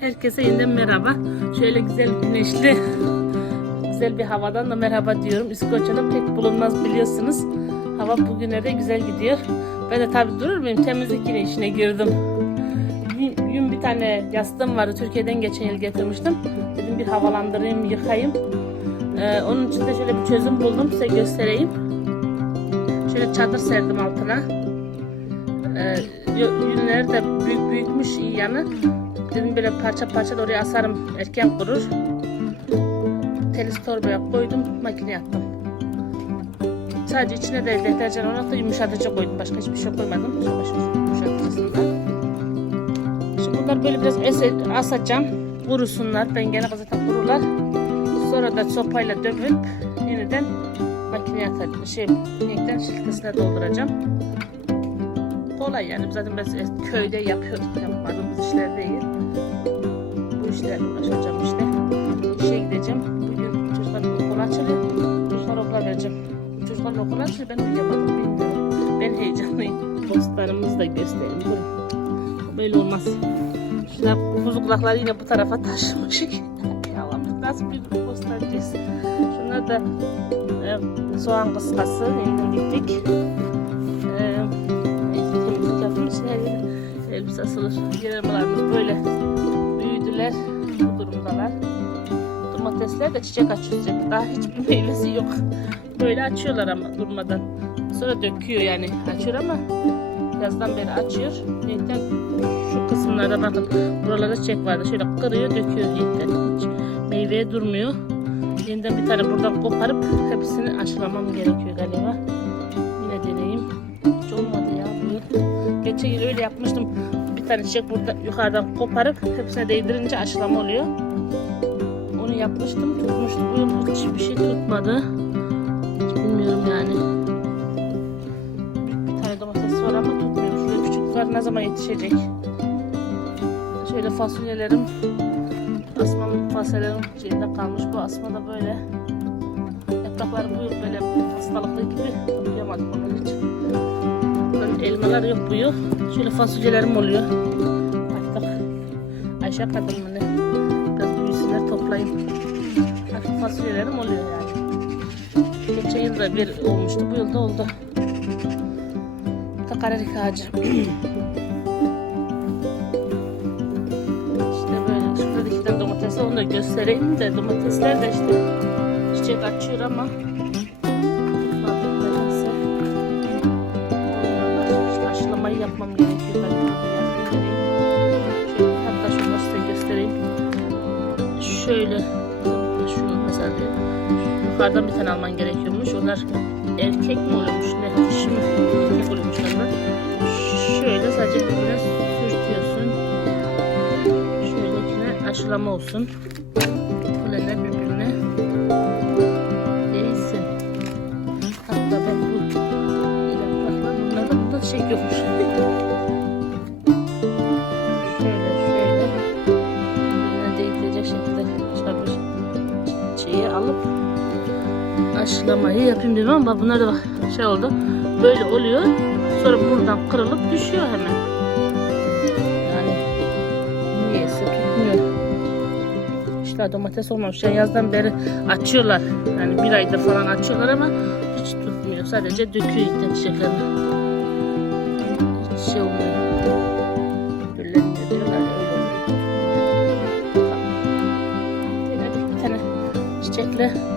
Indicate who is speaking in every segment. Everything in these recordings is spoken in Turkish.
Speaker 1: Herkese yeniden merhaba. Şöyle güzel güneşli, güzel bir havadan da merhaba diyorum. İskoçya'da pek bulunmaz biliyorsunuz. Hava bugünlerde güzel gidiyor. Ben de tabii durur muyum? Temizlik yine işine girdim. Bugün bir tane yastığım vardı. Türkiye'den geçen yıl getirmiştim. Dedim bir havalandırayım, yıkayayım. Ee, onun için de şöyle bir çözüm buldum. Size göstereyim. Şöyle çadır serdim altına. Ee, yünleri de büyük büyükmüş iyi yanı. Dedim böyle parça parça oraya asarım erken kurur. Telis torbaya koydum makineye attım. Sadece içine de deterjan olarak da yumuşatıcı koydum. Başka hiçbir şey koymadım. Yumuşatıcısından. Şimdi bunlar böyle biraz asacağım. Kurusunlar. Ben gene zaten kururlar. Sonra da sopayla dövüp yeniden makineye atacağım. Şey, renkten şiltesine dolduracağım. Kolay yani. Zaten biz köyde yapıyorduk. Yapmadığımız işler değil. İşlerle uğraşacağım işte. İşe gideceğim. Bugün çocukların okulu açılıyor. Çocuklar okula vereceğim. Çocukların okulu açılıyor. Ben uyuyamadım. Bilmiyorum. Ben heyecanlıyım. Postlarımızı da göstereyim. Durun. Böyle olmaz. Şuna kuzu kulakları yine bu tarafa taşımış. Allah'ım nasıl bir postacıyız. Şunlar da e, soğan kıskası. Yeniden diktik. E, temizlik yapmış. Her yeri elbise asılır. Yaramalarımız böyle büyüdüler. Bu durumdalar. Domatesler de çiçek açacak. Daha hiçbir meyvesi yok. Böyle açıyorlar ama durmadan. Sonra döküyor yani. Açıyor ama yazdan beri açıyor. Yeniden şu kısımlarda bakın. Buralarda çiçek vardı. Şöyle kırıyor döküyor yeniden. Hiç meyveye durmuyor. Yeniden bir tane buradan koparıp hepsini aşılamam gerekiyor galiba. Yine deneyeyim. Hiç olmadı ya. Geçen yıl öyle yapmıştım. Tane çiçek burada yukarıdan koparıp hepsine değdirince aşılama oluyor. Onu yapmıştım. Tutmuştu. Bu yıl hiçbir şey tutmadı. Hiç bilmiyorum yani. Bir tane domates var ama tutmuyor. Şöyle küçükler ne zaman yetişecek? Şöyle fasulyelerim asmanın fasulyelerim şeyinde kalmış. Bu asma da böyle. Yaprakları bu yıl böyle hastalıklı gibi toplayamadım onu hiç. Elmalar yok bu yıl. Şöyle fasulyelerim oluyor. Artık Ayşe kadın mı ne? Biraz büyüsünler toplayayım. Artık fasulyelerim oluyor yani. Geçen yıl da bir olmuştu. Bu yıl da oldu. Bu da kararik ağacı. işte böyle. Şurada iki tane domates var. Onu da göstereyim de domatesler de işte çiçek açıyor ama Şöyle şunu mesela yukarıdan bir tane alman gerekiyormuş. Onlar erkek mi oluyormuş ne dişi mi erkek oluyormuş onlar. Şöyle sadece birbirine sürtüyorsun. Şöylekine aşılama olsun. Kuleler birbirine değilsin. Hatta ben bu yapraklar bunlarda bunda şey alıp aşılamayı yapayım dedim ama bunlar da şey oldu. Böyle oluyor. Sonra buradan kırılıp düşüyor hemen. Yani niyeyse tutmuyor. İşte domates olmamış. Yani yazdan beri açıyorlar. Yani bir aydır falan açıyorlar ama hiç tutmuyor. Sadece döküyor ilkten çiçeklerini. Hiç şey olmuyor. udah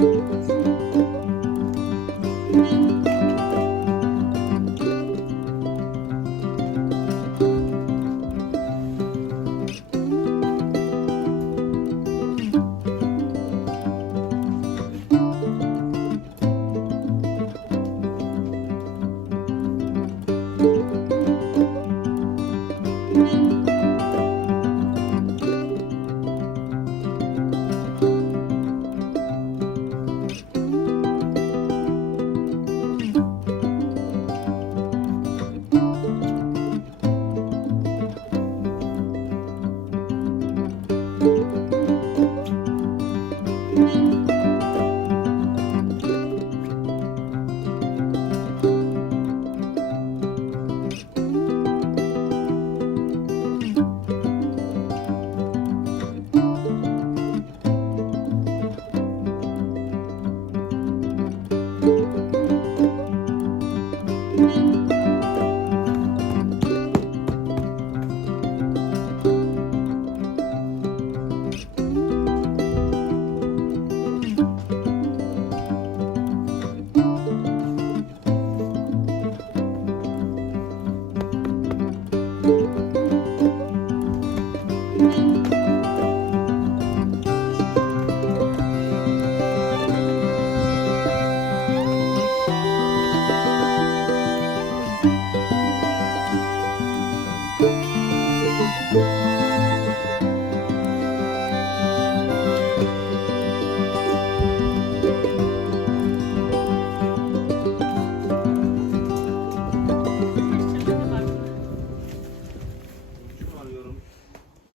Speaker 2: Bye.